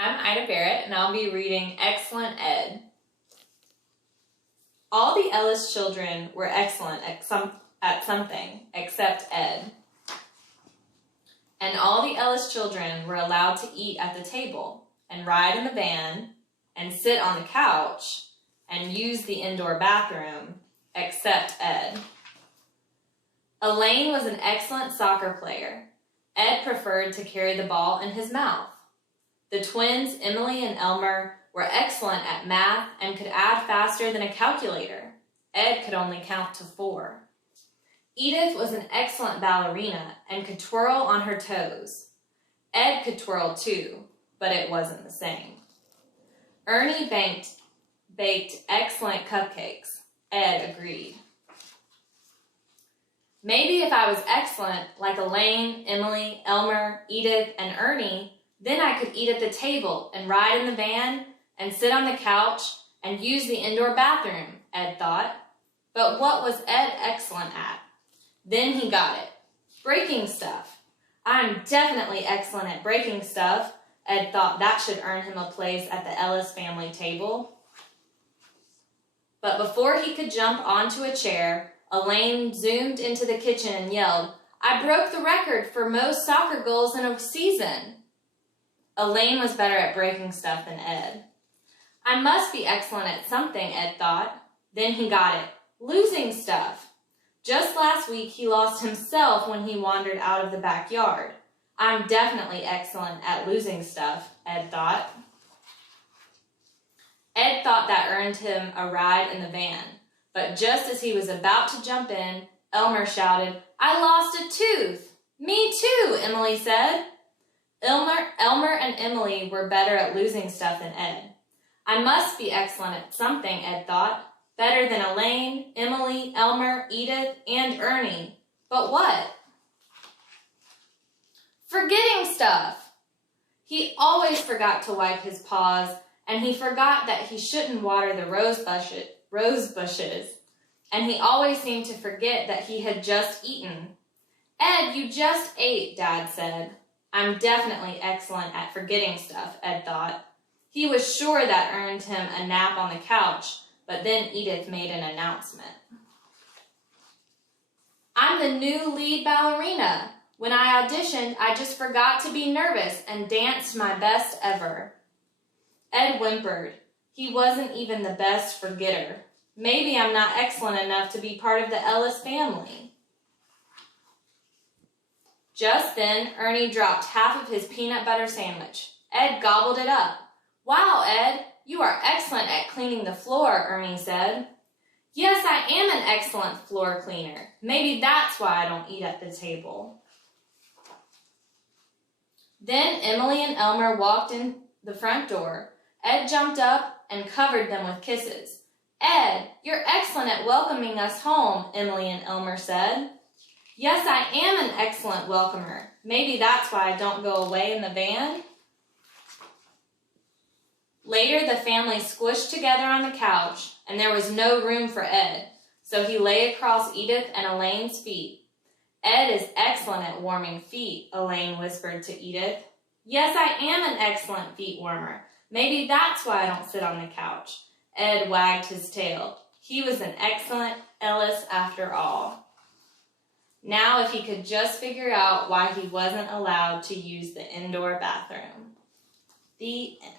I'm Ida Barrett, and I'll be reading Excellent Ed. All the Ellis children were excellent at something except Ed. And all the Ellis children were allowed to eat at the table, and ride in the van, and sit on the couch, and use the indoor bathroom, except Ed. Elaine was an excellent soccer player. Ed preferred to carry the ball in his mouth. The twins, Emily and Elmer, were excellent at math and could add faster than a calculator. Ed could only count to 4. Edith was an excellent ballerina and could twirl on her toes. Ed could twirl too, but it wasn't the same. Ernie baked excellent cupcakes. Ed agreed. Maybe if I was excellent, like Elaine, Emily, Elmer, Edith, and Ernie, then I could eat at the table and ride in the van and sit on the couch and use the indoor bathroom, Ed thought. But what was Ed excellent at? Then he got it. Breaking stuff. I'm definitely excellent at breaking stuff. Ed thought that should earn him a place at the Ellis family table. But before he could jump onto a chair, Elaine zoomed into the kitchen and yelled, "I broke the record for most soccer goals in a season." Elaine was better at breaking stuff than Ed. I must be excellent at something, Ed thought. Then he got it. Losing stuff. Just last week he lost himself when he wandered out of the backyard. I'm definitely excellent at losing stuff, Ed thought. Ed thought that earned him a ride in the van. But just as he was about to jump in, Elmer shouted, "I lost a tooth." "Me too," Emily said. Elmer and Emily were better at losing stuff than Ed. I must be excellent at something, Ed thought. Better than Elaine, Emily, Elmer, Edith, and Ernie. But what? Forgetting stuff. He always forgot to wipe his paws, and he forgot that he shouldn't water the rose bushes, and he always seemed to forget that he had just eaten. "Ed, you just ate," Dad said. I'm definitely excellent at forgetting stuff, Ed thought. He was sure that earned him a nap on the couch, but then Edith made an announcement. "I'm the new lead ballerina. When I auditioned, I just forgot to be nervous and danced my best ever." Ed whimpered. He wasn't even the best forgetter. Maybe I'm not excellent enough to be part of the Ellis family. Just then, Ernie dropped half of his peanut butter sandwich. Ed gobbled it up. "Wow, Ed, you are excellent at cleaning the floor," Ernie said. "Yes, I am an excellent floor cleaner. Maybe that's why I don't eat at the table." Then Emily and Elmer walked in the front door. Ed jumped up and covered them with kisses. "Ed, you're excellent at welcoming us home," Emily and Elmer said. "Yes, I am an excellent welcomer. Maybe that's why I don't go away in the van." Later, the family squished together on the couch, and there was no room for Ed, so he lay across Edith and Elaine's feet. "Ed is excellent at warming feet," Elaine whispered to Edith. "Yes, I am an excellent feet warmer. Maybe that's why I don't sit on the couch." Ed wagged his tail. He was an excellent Ellis after all. Now if he could just figure out why he wasn't allowed to use the indoor bathroom. The end.